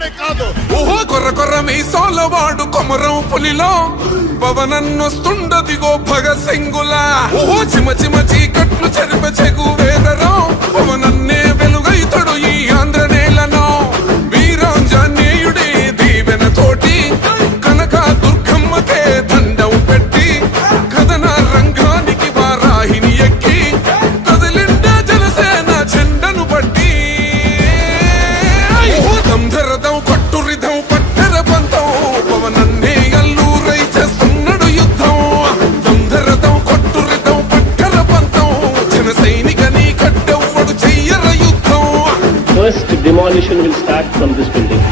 తెలంగాణనే కాదు. ఓహో కొర్ర కొర్ర మీసాలవాడు కొమరం పులిలో పవనన్నొస్తుండదిగో భగత్ సింగులా. ఓహో చిమ చిమ చీకట్లు చెరిప చెగు వేదరో పవనన్నే వెలుగైతడు ఈ ఆంధ్ర నేలను. వీరాంజనేయుడి దీవెన తోటి కనక దుర్గమ్మకే దండం పెట్టి కథన రంగానికి వారాహిని ఎక్కి కదిలిండ జనసేన జెండను బట్టి. దంధరదం కొట్టురిదం పట్టర పంతం పవనన్నే అల్లూరై చేస్తున్నాడు యుద్ధం. దంధరదం కొట్టురిదం పట్టర పంతం జన సైనిక నీ కట్టెవ్వడు చెయ్యర యుద్ధం. First demolition will start from this building.